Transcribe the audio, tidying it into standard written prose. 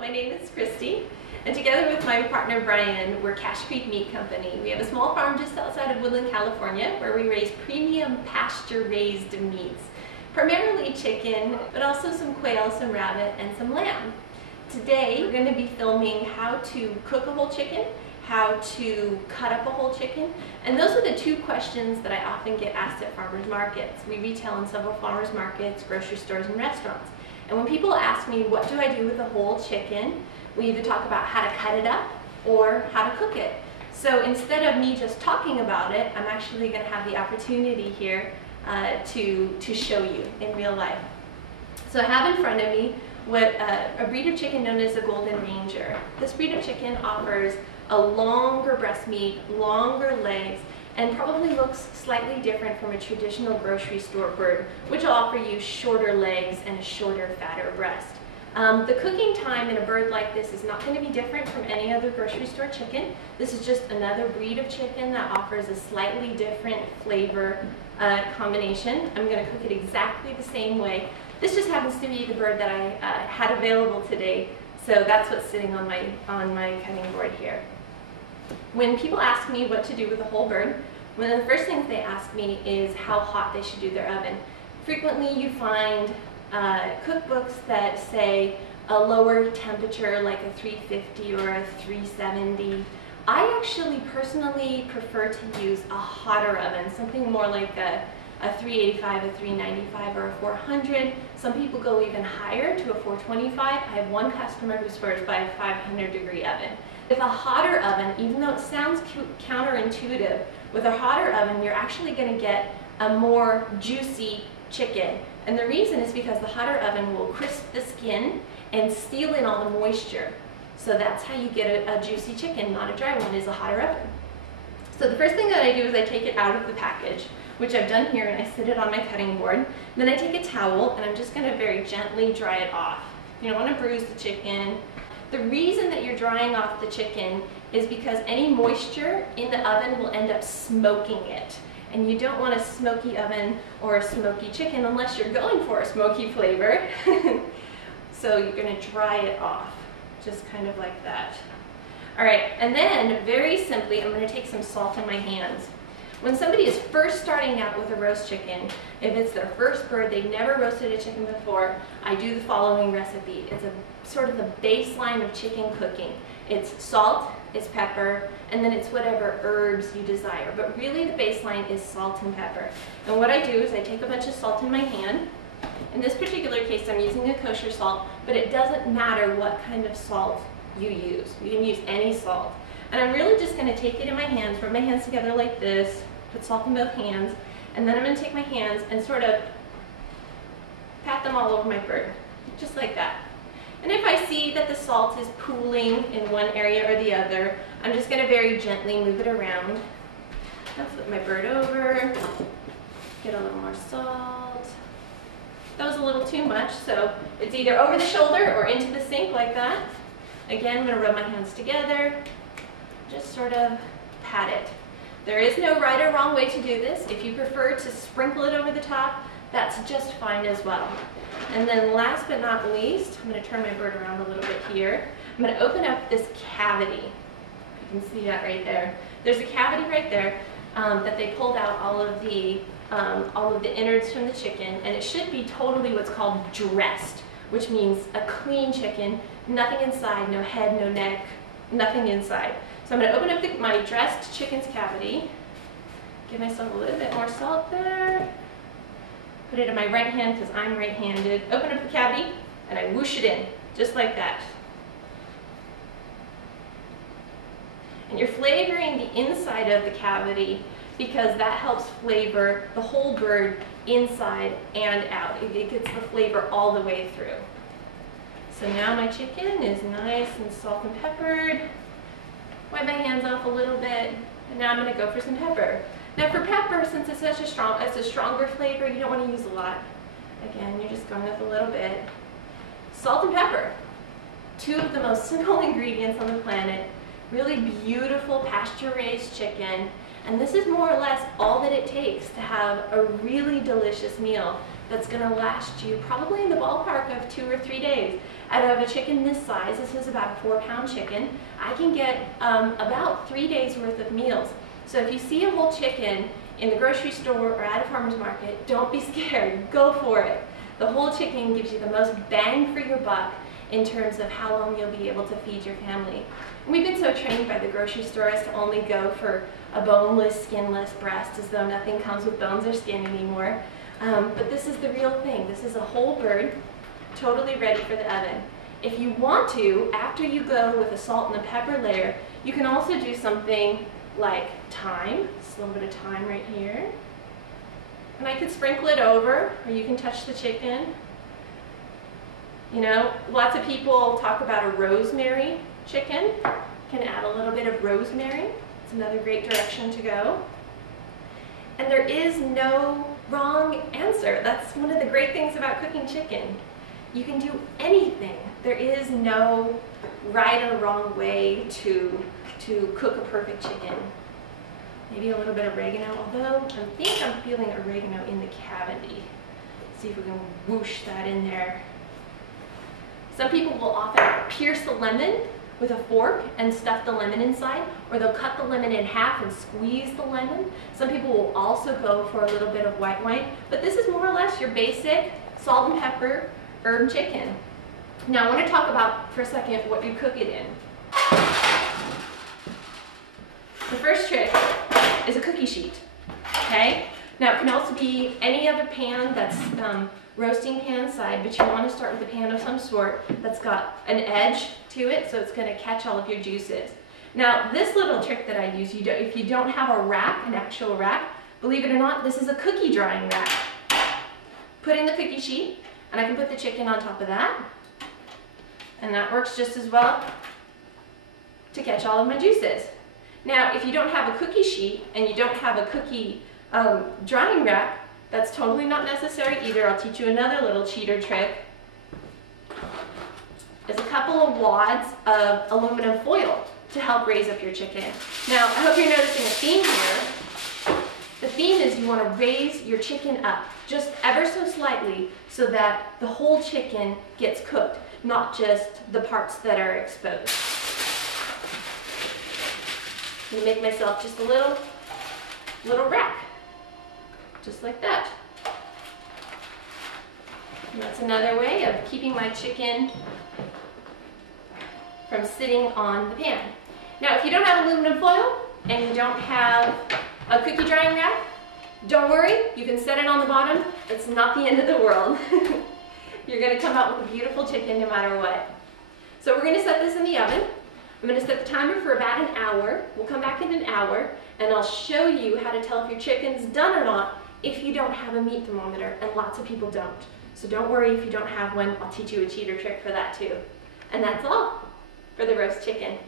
my name is Christy, and together with my partner Brian, we're Cache Creek Meat Company. We have a small farm just outside of Woodland, California, where we raise premium pasture-raised meats, primarily chicken, but also some quail, some rabbit, and some lamb. Today, we're going to be filming how to cook a whole chicken, how to cut up a whole chicken, and those are the two questions that I often get asked at farmers markets. We retail in several farmers markets, grocery stores, and restaurants. And when people ask me, what do I do with a whole chicken, we either talk about how to cut it up or how to cook it. So instead of me just talking about it, I'm actually going to have the opportunity here to show you in real life. So I have in front of me a breed of chicken known as a Golden Ranger. This breed of chicken offers a longer breast meat, longer legs, and probably looks slightly different from a traditional grocery store bird, which will offer you shorter legs and a shorter, fatter breast. The cooking time in a bird like this is not going to be different from any other grocery store chicken. This is just another breed of chicken that offers a slightly different flavor combination. I'm going to cook it exactly the same way. This just happens to be the bird that I had available today, so that's what's sitting on my cutting board here. When people ask me what to do with a whole bird, one of the first things they ask me is how hot they should do their oven. Frequently you find cookbooks that say a lower temperature like a 350 or a 370. I actually personally prefer to use a hotter oven, something more like a 385, a 395, or a 400. Some people go even higher to a 425. I have one customer who swears by a 500-degree oven. With a hotter oven, even though it sounds counterintuitive, with a hotter oven you're actually going to get a more juicy chicken. And the reason is because the hotter oven will crisp the skin and seal in all the moisture. So that's how you get a juicy chicken, not a dry one, is a hotter oven. So the first thing that I do is I take it out of the package, which I've done here, and I sit it on my cutting board. Then I take a towel and I'm just going to very gently dry it off. You don't want to bruise the chicken. The reason that you're drying off the chicken is because any moisture in the oven will end up smoking it. And you don't want a smoky oven or a smoky chicken unless you're going for a smoky flavor. So you're going to dry it off, just kind of like that. All right, and then very simply, I'm going to take some salt in my hands. When somebody is first starting out with a roast chicken, if it's their first bird, they've never roasted a chicken before, I do the following recipe. It's a sort of the baseline of chicken cooking. It's salt, it's pepper, and then it's whatever herbs you desire. But really the baseline is salt and pepper. And what I do is I take a bunch of salt in my hand. In this particular case, I'm using a kosher salt, but it doesn't matter what kind of salt you use. You can use any salt. And I'm really just going to take it in my hands, rub my hands together like this, put salt in both hands, and then I'm going to take my hands and sort of pat them all over my bird, just like that. And if I see that the salt is pooling in one area or the other, I'm just going to very gently move it around. I'll flip my bird over, get a little more salt. That was a little too much, so it's either over the shoulder or into the sink like that. Again, I'm going to rub my hands together, just sort of pat it. There is no right or wrong way to do this. If you prefer to sprinkle it over the top, that's just fine as well. And then last but not least, I'm going to turn my bird around a little bit here. I'm going to open up this cavity. You can see that right there. There's a cavity right there that they pulled out all of the innards from the chicken, and it should be totally what's called dressed, which means a clean chicken, nothing inside, no head, no neck, nothing inside. So I'm going to open up my dressed chicken's cavity, give myself a little bit more salt there, put it in my right hand because I'm right-handed, open up the cavity, and I whoosh it in, just like that. And you're flavoring the inside of the cavity because that helps flavor the whole bird inside and out. It gets the flavor all the way through. So now my chicken is nice and salt and peppered. Wipe my hands off a little bit, and now I'm going to go for some pepper. Now for pepper, since it's such a stronger flavor, you don't want to use a lot. Again, you're just going with a little bit. Salt and pepper, two of the most simple ingredients on the planet. Really beautiful pasture-raised chicken, And this is more or less all that it takes to have a really delicious meal that's going to last you probably in the ballpark of 2 or 3 days. Out of a chicken this size, this is about a 4-pound chicken, I can get about 3 days worth of meals. So if you see a whole chicken in the grocery store or at a farmer's market, don't be scared, go for it. The whole chicken gives you the most bang for your buck in terms of how long you'll be able to feed your family. And we've been so trained by the grocery stores to only go for a boneless, skinless breast, as though nothing comes with bones or skin anymore. But this is the real thing. This is a whole bird, totally ready for the oven. If you want to, after you go with a salt and a pepper layer, you can also do something like thyme. Just a little bit of thyme right here. And I could sprinkle it over, or you can touch the chicken. You know, lots of people talk about a rosemary chicken. You can add a little bit of rosemary. It's another great direction to go. And there is no wrong answer. That's one of the great things about cooking chicken. You can do anything. There is no right or wrong way to cook a perfect chicken. Maybe a little bit of oregano, although I think I'm feeling oregano in the cavity. See if we can whoosh that in there. Some people will often pierce the lemon with a fork and stuff the lemon inside, or they'll cut the lemon in half and squeeze the lemon. Some people will also go for a little bit of white wine, but this is more or less your basic salt and pepper herb chicken. Now I want to talk about for a second what you cook it in. The first trick is a cookie sheet, okay? Now it can also be any other pan that's roasting pan side, but you want to start with a pan of some sort that's got an edge to it, so it's going to catch all of your juices. Now this little trick that I use, if you don't have a rack, an actual rack, believe it or not, this is a cookie drying rack. Put in the cookie sheet, and I can put the chicken on top of that, and that works just as well to catch all of my juices. Now, if you don't have a cookie sheet and you don't have a cookie drying rack, that's totally not necessary either. I'll teach you another little cheater trick. There's a couple of wads of aluminum foil to help raise up your chicken. Now, I hope you're noticing a theme here. The theme is you want to raise your chicken up just ever so slightly so that the whole chicken gets cooked, not just the parts that are exposed. I'm going to make myself just a little rack, just like that. And that's another way of keeping my chicken from sitting on the pan. Now, if you don't have aluminum foil and you don't have a cookie drying rack, don't worry, you can set it on the bottom. It's not the end of the world. You're going to come out with a beautiful chicken no matter what. So we're going to set this in the oven. I'm going to set the timer for about an hour. We'll come back in an hour and I'll show you how to tell if your chicken's done or not if you don't have a meat thermometer, and lots of people don't. So don't worry if you don't have one. I'll teach you a cheater trick for that too. And that's all for the roast chicken.